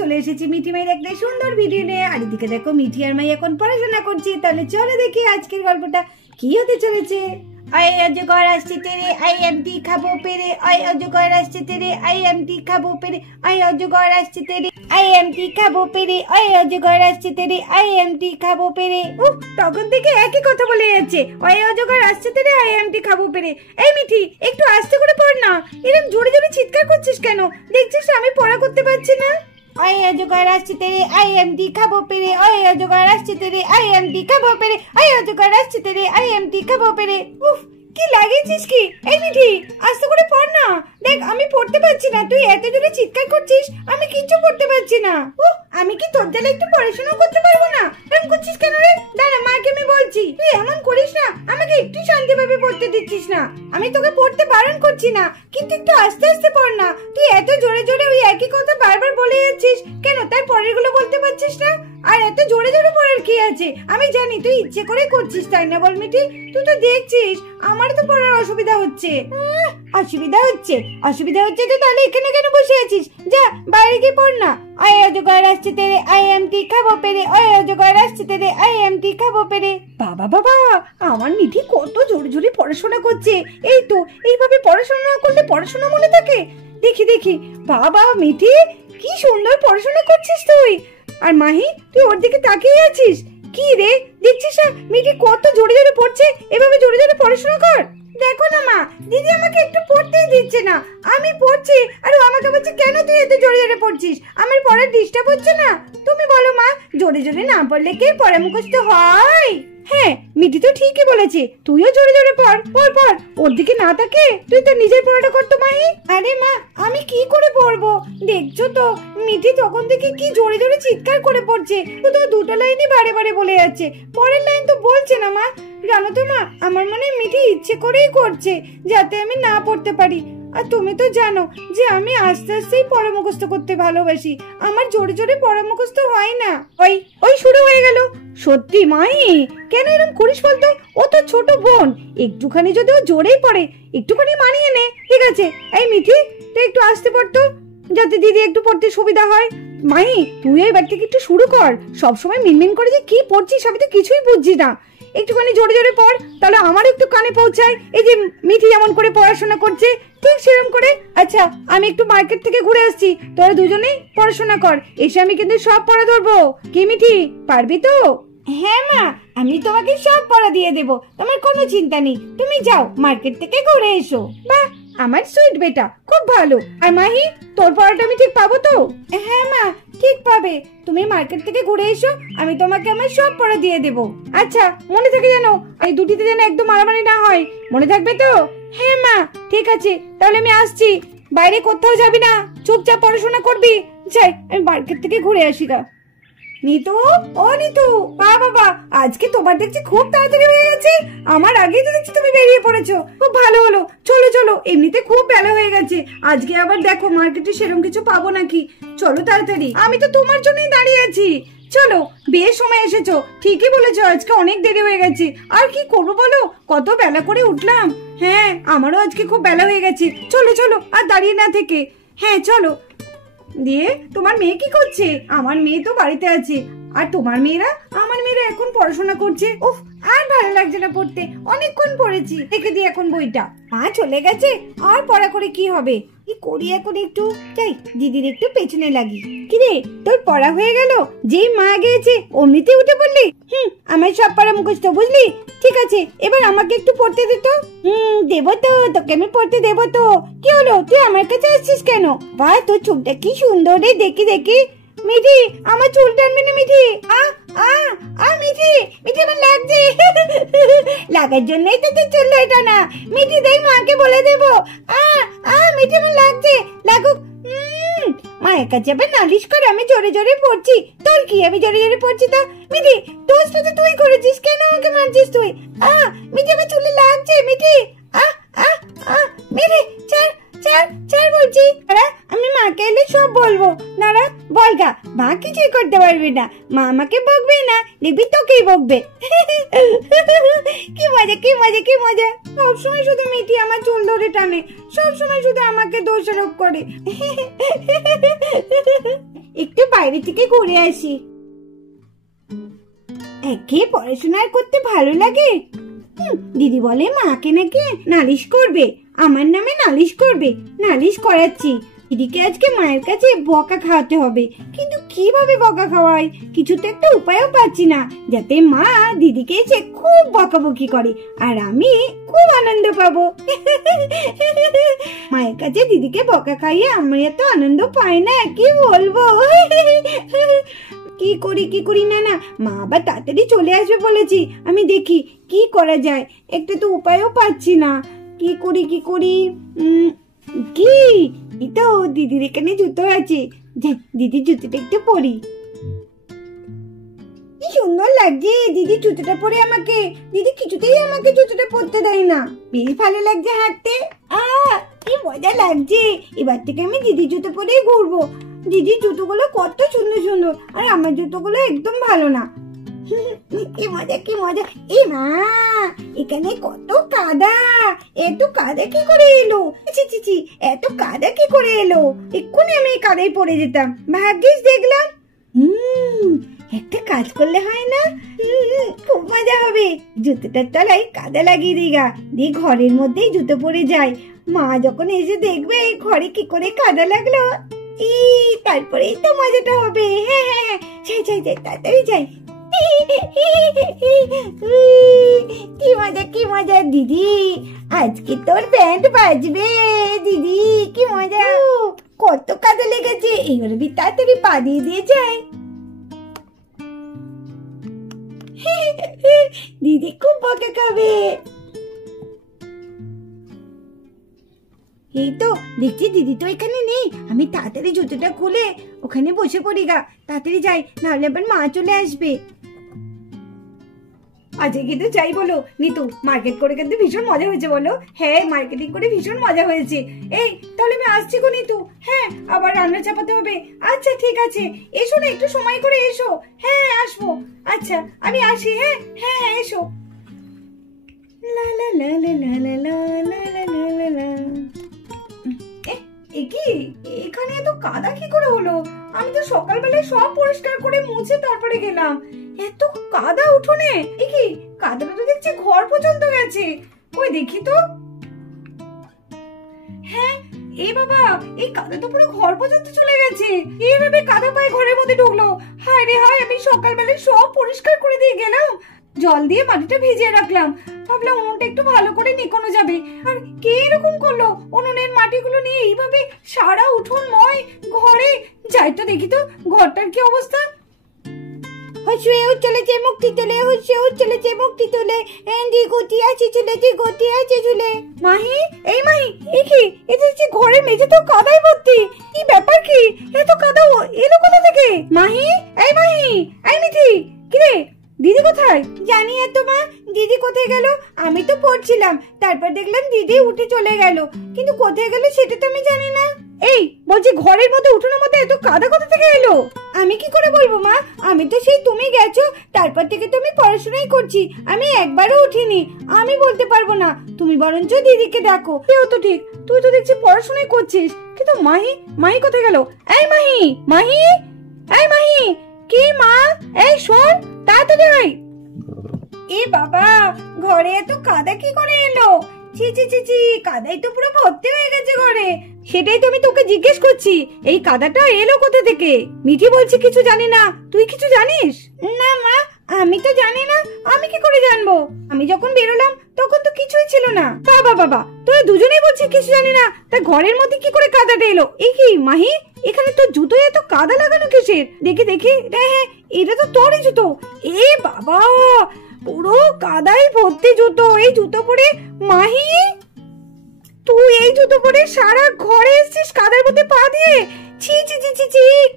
চলে এসেছি মিঠি মায়ের একটা সুন্দর ভিডিও নিয়ে। আর এদিকে দেখো মিঠি আর মাই এখন পড়াশোনা করছি। তাহলে চলো দেখি আজকের গল্পটা কি হতে চলেছে। আই অজগর আসছে তেরে IMT খাবো পেরে, আই অজগর আসছে তেরে IMT খাবো পেরে, আই অজগর আসছে তেরে IMT খাবো পেরে, আই অজগর আসছে তেরে IMT খাবো পেরে। উফ, তখন থেকে একই কথা বলে যাচ্ছে, আই অজগর আসছে তেরে IMT খাবো পেরে। এই মিঠি, একটু আস্তে করে পড় না, এরকম জোরে জোরে চিৎকার করছিস কেন? দেখছিস আমি পড়া করতে পারছি না। ওই অজগর আসছে তেরে IMT খাবো পেরে, ওই অজগর আসছে তেরে IMT খাবো পেরে, ওই অজগর আসছে তেরে IMT খাবো পেরে। উফ, কি লাগিয়েছিস কি? এই মিঠি, আস্তে করে পড় না। দেখ আমি পড়তে পারছি না, তুই এত জোরে চিৎকার করছিস, আমি কিচ্ছু পড়তে পারছি না। উফ, আমি কি তোর জ্বালা একটু পড়াশোনা করতে পারবো না? এরকম করছিস কেন রে? দাঁড়া, মাকে আমি বলছি। তুই এমন করিস না, আমাকে একটু শান্তিভাবে পড়তে দিচ্ছিস না। আমি তোকে পড়তে বারণ করছি না, কিন্তু একটু আস্তে আস্তে পড় না। তুই এত জোরে জোরে ওই একই কথা বারবার বলে যাচ্ছিস কেন? তার পরের গুলো বলতে পারছিস না? আর এত জোরে জোরে পড়ার কি আছে? আমি জানি তুই ইচ্ছে করে করছিস, তাই না বল মিঠি? তুই তো দেখছিস আমার তো পড়ার অসুবিধা হচ্ছে। অসুবিধা হচ্ছে তো তাহলে এখানে কেন বসে আছিস? যা বাইরে গিয়ে পড় না। ওই অজগর আসছে তেরে IMT খাবো পেরে, ওই অজগর আসছে তেরে IMT খাবো পেরে। বাবা বাবা, আমার মিঠি কত জোরে জোরে পড়াশোনা করছে। এই তো, এইভাবে পড়াশোনা না করলে পড়াশোনা মনে থাকে? দেখি দেখি। বাবা মিঠি, কি সুন্দর পড়াশোনা করছিস তুই। আর মাহি, তুই ওর দিকে তাকিয়ে আছিস কি রে? দেখছিস না মিঠি কত জোরে জোরে পড়ছে? এভাবে জোরে জোরে পড়াশোনা কর। দেখো না মা, দিদি আমাকে একটু পড়তেই দিচ্ছে না। আমি পড়ছি আর ও আমাকে বলছে কেন তুই এত জোরে জোরে পড়ছিস? আমার পড়ার ডিস্টার্ব হচ্ছে না? তুমি বলো মা, জোরে জোরে না পড়লে কি পড়া মুখস্থ হয়? হ্যাঁ, মিঠি তো ঠিকই বলেছে, তুইও জোরে জোরে পড় পড় পড়। ওর দিকে না তাকে তুই তো নিজের পড়াটা করতো মাহি। আরে মা, আমি কি করে পড়বো? দেখছো তো মিঠি তখন থেকে কি জোরে জোরে চিৎকার করে পড়ছে। ও তো দুটো লাইনই বারে বারে বলে যাচ্ছে, পরের লাইন তো বলছে না মা। জানো তো মা, আমার মনে হয় মিঠি ইচ্ছে করেই করছে যাতে আমি না পড়তে পারি। আর তুমি তো জানো যে আমি আস্তে আস্তেই পড়া মুখস্থ করতে ভালোবাসি, আমার জোরে জোরে পড়া মুখস্থ হয় না। ওই ওই শুরু হয়ে গেল। সত্যি মাই, কেন এরকম করিস বলতো? ও তো ছোট বোন, একটুখানি যদি ও জোরেই পড়ে, একটুখানি মানিয়ে নে, ঠিক আছে? এই মিঠি, তুই একটু আস্তে পড়তো, যাতে দিদি একটু পড়তে সুবিধা হয়। মাহি, তুই এবার থেকে একটু শুরু কর। সবসময় মিনমিন করে যে কি পড়ছিস আমি তো কিছুই বুঝছি না। একটুখানি জোরে জোরে পড়, তাহলে আমার একটু কানে পৌঁছায়। এই যে মিঠি যেমন করে পড়াশোনা করছে ঠিক সেরকম করে। আচ্ছা, আমি একটু মার্কেট থেকে ঘুরে আসছি, তোরা দুজনেই পড়াশোনা কর। এসে আমি কিন্তু সব পড়া ধরবো। কি মিঠি, পারবি তো? হ্যাঁ মা, আমি তোমাকে সব পড়া দিয়ে দেবো, তোমার কোনো চিন্তা নেই। তুমি যাও মার্কেট থেকে ঘুরে এসো। বাহ, আমার সুইট বেটা, খুব ভালো। আর মাহি, তোর পড়াটা আমি ঠিক পাবো তো? হ্যাঁ মা, ঠিক পাবে। তুমি মার্কেট থেকে ঘুরে এসো, আমি তোমাকে আমার সব পড়া দিয়ে দেবো। আচ্ছা, মনে থাকে যেন, এই দুটিতে যেন একদম মারামারি না হয়, মনে থাকবে তো? হ্যাঁ মা, ঠিক আছে, তাহলে আমি আসছি। বাইরে কোথাও যাবি না, চুপচাপ পড়াশোনা করবি। যাই, আমি মার্কেট থেকে ঘুরে আসি গা। নিতু, ও নিতু, বাবা, আজকে তোমার দেখছি খুব তাড়াতাড়ি হয়ে গেছে। আমার আগেই তো দেখছি তুমি বেরিয়ে পড়েছো, খুব ভালো হলো। চলো চলো, এমনিতে খুব বেলা হয়ে গেছে, আজকে আবার দেখো মার্কেটে সেরকম কিছু পাবো নাকি। চলো তাড়াতাড়ি, আমি তো তোমার জন্যই দাঁড়িয়ে আছি। চলো, বেশ সময় এসেছো, ঠিকই বলেছো, আজকে অনেক দেরি হয়ে গেছে। আর কি করবো বলো, কত বেলা করে উঠলাম। হ্যাঁ, আমারও আজকে খুব বেলা হয়ে গেছে। চলো চলো, আর দাঁড়িয়ে না থেকে। হ্যাঁ চলো। দিয়ে তোমার মেয়ে কি করছে? আমার মেয়ে তো বাড়িতে আছে। আর তোমার মেয়েরা? আমার মেয়েরা এখন পড়াশোনা করছে। উফ, আর ভালো লাগছে না পড়তে, অনেকক্ষণ পড়েছি। রেখে দিই এখন বইটা। মা চলে গেছে, আর পড়া করে কি হবে? কি করি এখন, একটু যাই দিদির একটু পেছনে লাগি। কিরে, তোর পড়া হয়ে গেল? যেই মা গিয়েছে অমনিতে উঠে পড়লি? আমার সব পড়া মুখস্থ, বুঝলি? ঠিক আছে, এবার আমাকে একটু পড়তে দে তো। দেবো তো, তোকে আমি পড়তে দেবো তো। কি হলো, তুই আমার কাছে আসছিস কেন? বাহ, তোর চুলটা কি সুন্দর রে, দেখি দেখি। মিঠি, আমার চুল টানবি না মিঠি। মিঠি, মিঠি আমার লাগছে। লাগার জন্যই তো তোর চুল এটা না। মিঠি, দেই মাকে বলে দেবো। মিঠি আমার লাগছে, লাগুক। মায়ের কাছে আবার নালিশ করে আমি জোরে জোরে পড়ছি। তোর কি, আমি জোরে জোরে পড়ছি তো? মিঠি, দোষটা তো তুই করেছিস, কেন আমাকে মারছিস তুই? মিঠি, আমার চুলে লাগছে। মিঠি, মিঠি, ছাড় ছাড় ছাড় বলছি। আমি মাকে এলে সব বলবো। নারা, বলগা, মা কিছুই করতে পারবে না। মা আমাকে বকবে না, দেখবি তোকেই বকবে। কি মজা, কি মজা, কি মজা। সবসময় শুধু মিঠি আমার চুল ধরে টানে, সবসময় শুধু আমাকে দোষারোপ করে। একটু বাইরে থেকে ঘুরে আসি। একে পড়াশোনা করতে ভালো লাগে। দিদি বলে মাকে নাকি নালিশ করবে, আমার নামে নালিশ করবে। নালিশ করাচ্ছি। দিদিকে আজকে মায়ের কাছে বকা খাওয়াতে হবে, কিন্তু কিভাবে বকা খাওয়াই কিছু তো একটা উপায়ও পাচ্ছি না, যাতে মা দিদিকে এসে খুব বকাবকি করে আর আমি খুব আনন্দ পাবো। মায়ের কাছে দিদিকে বকা খাইয়ে আমি এত আনন্দ পাই না, কি বলবো। কি করি না না, মা আবার তাড়াতাড়ি চলে আসবে বলেছি। আমি দেখি কি করা যায়, একটা তো উপায়ও পাচ্ছি না। কি করি কি তো দিদির এখানে জুতো আছে, দিদির জুতোটা একটু পরি। কি সুন্দর লাগছে দিদি জুতোটা পরে আমাকে। দিদি কিছুতেই আমাকে জুতোটা পরতে দেয় না। বেশ ভালো লাগছে হাঁটতে। কি মজা লাগছে। এবার থেকে আমি দিদির জুতো পরেই ঘুরবো। দিদির জুতোগুলো কত সুন্দর সুন্দর, আর আমার জুতোগুলো একদম ভালো না। কি মজা। এ মা, এখানে কত কাদা। এত কাদা কি করে এলো? ছি, এত কাদা কি করে এলো? এক্ষুনি আমি কাদায় পড়ে যেতাম। ভাগ্যিস দেখলাম। একটা কাজ করলে হয় না? খুব মজা হবে। জুতোটার তলায় কাদা লাগিয়ে দিগা, দিয়ে ঘরের মধ্যেই জুতো পরে যায়। মা যখন এসে দেখবে ঘরে কি করে কাদা লাগলো, তারপরেই তো মজাটা হবে। হ্যাঁ, যাই তাড়াতাড়ি যাই। কি মজা দিদি, আজকে তোর ব্যান্ড বাজবে। দিদি কি মজা, কত কাদা লেগেছে। এইবার তাড়াতাড়ি পা দিয়ে যায়। দিদি খুব বকা খাবে। এই তো দেখছি দিদি তো এখানে নেই। আমি তাড়াতাড়ি জুতোটা খুলে ওখানে বসে পড়ি গা। তাড়াতাড়ি যাই, নাহলে আবার মা চলে আসবে। আজকে কিন্তু যাই বলো নিতু, মার্কেট করে কিন্তু ভীষণ মজা হয়েছে বলো। হ্যাঁ, মার্কেটিং করে ভীষণ মজা হয়েছে। এই তাহলে আমি আসছি গো নিতু। হ্যাঁ, আবার রান্না চাপাতে হবে। আচ্ছা ঠিক আছে, এসো না, একটু সময় করে এসো। হ্যাঁ আসবো। আচ্ছা আমি আসি। হ্যাঁ এসো। লা লা লা লা লা লা লা লা লা লা। কি এখানে এত কাদা কি করে হলো? আমি তো সকালবেলায় সব পরিষ্কার করে মুছে তারপরে গেলাম। এত কাদা উঠোনে, কি কাদাটা তো দেখছি ঘর পর্যন্ত গেছে। কই দেখি তো। হ্যাঁ এ বাবা, এই কাদা তো পুরো ঘর পর্যন্ত চলে গেছে। এইভাবে কাদা পায়ে ঘরের মধ্যে ঢুকলো। হায় রে হায়, আমি সকালবেলায় সব পরিষ্কার করে দিয়ে গেলাম, জল দিয়ে মাটিটা ভিজিয়ে রাখলাম। ভাবলাম উনুনটা একটু ভালো করে নেকানো যাবে, আর কে এরকম করলো? উনুনের মাটিগুলো নিয়ে এইভাবে সারা উঠোন ময় ঘরে। যাই তো দেখি তো ঘরটার কি অবস্থা। চলেছে মুক্তি তুলে, চলেছে মুক্তি তুলে, গতি আছে চুলে। মাহি, এই মাহি, কি এটা হচ্ছে ঘরের মেঝে তো কাদায় ভর্তি। কি ব্যাপার, কি এত কাদা এলো কোথা থেকে? মাহি, এই মাহি, এই মিঠি, কিরে দিদি কোথায়? জানি না তো মা, দিদি কোথায় গেল? আমি তো পড়ছিলাম, তারপর দেখলাম দিদি উঠে চলে গেল, কিন্তু কোথায় গেল সেটা তো আমি জানি না। এই বলছি, ঘরের মধ্যে উঠোনের মধ্যে এত কাদা কোথা থেকে এলো? আমি কি করে বলবো মা, আমি তো সেই তুমি গেছো তারপর থেকে তো আমি পড়াশোনাই করছি, আমি একবারও উঠিনি, আমি বলতে পারবো না। তুমি বরঞ্চ দিদিকে ডাকো। কেউ তো ঠিক, তুই তো দেখছি পড়াশোনাই করছিস, কিন্তু মাহি কোথায় গেল? এই মাহি, এই মাহি, কি মা? এই শোন, তাড়াতাড়ি আয়। এ বাবা, ঘরে এত কাদা কি করে এলো? ছি, কাদাই তো পুরো ভর্তি হয়ে গেছে ঘরে। সেটাই তো আমি তোকে জিজ্ঞেস করছি, এই কাদাটা এলো কোথা থেকে? মিঠি বলছি কিছু জানি না, তুই কিছু জানিস? না মা, আমি তো জানি না, আমি কি করে জানবো? আমি যখন বেরোলাম তখন তো কিছুই ছিল না। বাবা, তোরা দুজনেই বলছিস কিছু জানি না, তা ঘরের মধ্যে কি করে কাদাটা এলো? এই কি মাহি, এখানে তোর জুতোয় এত কাদা লাগানো কিসের? দেখি, হ্যাঁ এটা তো তোরই জুতো। এ বাবা, পুরো কাদায় ভর্তি জুতো। এই জুতো পরে মাহি, তুই এই জুতো পরে সারা ঘরে এসেছিস কাদার মধ্যে পা দিয়ে? ছি,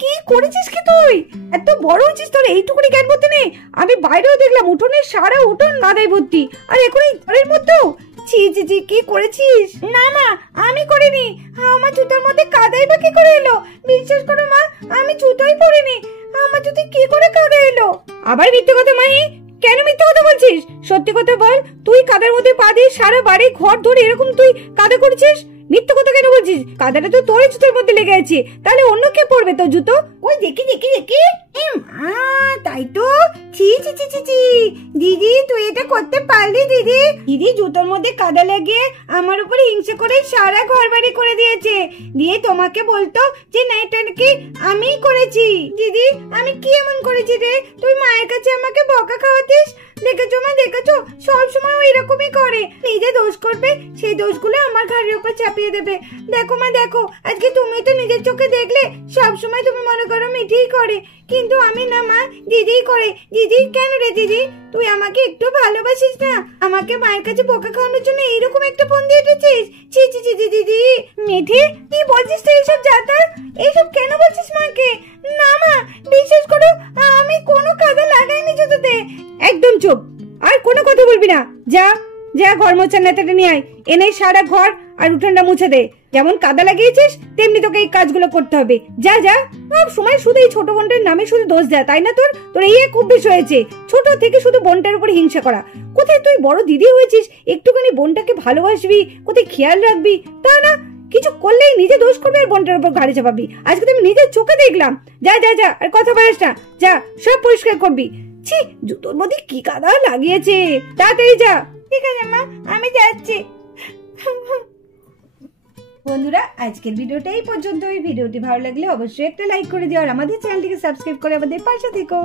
কি করেছিস কি তুই? এত বড় হচ্ছিস, তোর এইটুকুনি জ্ঞান বুদ্ধি নেই? আমি বাইরেও দেখলাম উঠোনের সারা উঠোন কাদায় ভর্তি, আর এখন এই ঘরের মধ্যেও। ছি, কি করেছিস? না মা, আমি করিনি, আমার জুতোর মধ্যে কাদাই বা কি করে এলো? বিশ্বাস করো মা, আমি জুতোই পরিনি, আমার জুতো কি করে কাদা এলো? আবার মিথ্যে কথা মাহি, কেন মিথ্যে কথা বলছিস? সত্যি কথা বল, তুই কাদার মধ্যে পা দিয়ে সারা বাড়ি ঘর ধরে এরকম তুই কাদা করেছিস? মিথ্যে কথা কেন বলছিস? কাদাটা তো তোর জুতোর মধ্যে লেগে আছে, তাহলে অন্য কে পরবে তোর জুতো? ওই দেখি দেখি দেখি, তাই তো। ছি ছি ছি ছি ছি, দিদি তুই এটা করতে পারলি? দিদি দিদি জুতোর মধ্যে কাদা লাগিয়ে আমার উপরে হিংসে করে সারা ঘর বাড়ি করে দিয়েছে, দিয়ে তোমাকে বলতো যে না এটা নাকি আমিই করেছি। দিদি আমি কি এমন করেছি রে? তুই মায়ের কাছে আমাকে বকা খাওয়াতিস। দেখেছো মা, দেখেছো সব সময় ও এরকমই করে, নিজে দোষ করবে, সেই দোষগুলো আমার ঘাড়ের উপর চাপিয়ে দেবে। দেখো মা দেখো, আজকে তুমি তো নিজের চোখে দেখলে, সব সময় তুমি মনে করো মিঠিই করে, কিন্তু আমি না মা, দিদিই করে। দিদি কেন রে দিদি? তুই আমাকে একটু ভালোবাসিস না? আমাকে মায়ের কাছে বোকা খাওয়ানোর জন্য এইরকম একটা ফোন দিয়ে এসেছিস? ছি ছি ছি দিদি। মিঠি কি বলছিস তুই এইসব যাতা? এইসব কেন বলছিস মাকে? না মা বিশ্বাস করো, আমি কোনো কাদা লাগাইনি জুতোতে। একদম চুপ, আর কোনো কথা বলবি না। যা যা ঘর মোছার নেতাটা নিয়ে আয়, এনে সারা ঘর আর উঠানটা মুছে দে। যেমন কাদা লাগিয়েছিস তেমনি তোকে এই কাজগুলো করতে হবে। যা যা। সব সময় শুধু এই ছোট বোনটার নামে শুধু দোষ দেয়, তাই না? তোর তোর এই এক অভ্যেস হয়েছে, ছোট থেকে শুধু বোনটার উপর হিংসা করা। কোথায় তুই বড় দিদি হয়েছিস, একটুখানি বোনটাকে ভালোবাসবি, কোথায় খেয়াল রাখবি, তা না। কিছু করলেই নিজে দোষ করবি আর বোনটার উপর ঘাড়ে চাপাবি। আজকে তুমি নিজের চোখে দেখলাম। যা যা যা, আর কথা বলিস না, যা সব পরিষ্কার করবি। ছি, জুতোর মধ্যে কি কাদা লাগিয়েছে, তাড়াতাড়ি যা। ঠিক আছে মা, আমি যাচ্ছি। বন্ধুরা আজকের ভিডিওটা এই পর্যন্তই। ভিডিওটি ভালো লাগলে অবশ্যই একটা লাইক করে দিও আর আমাদের চ্যানেলটিকে সাবস্ক্রাইব করে আমাদের পাশে থেকো।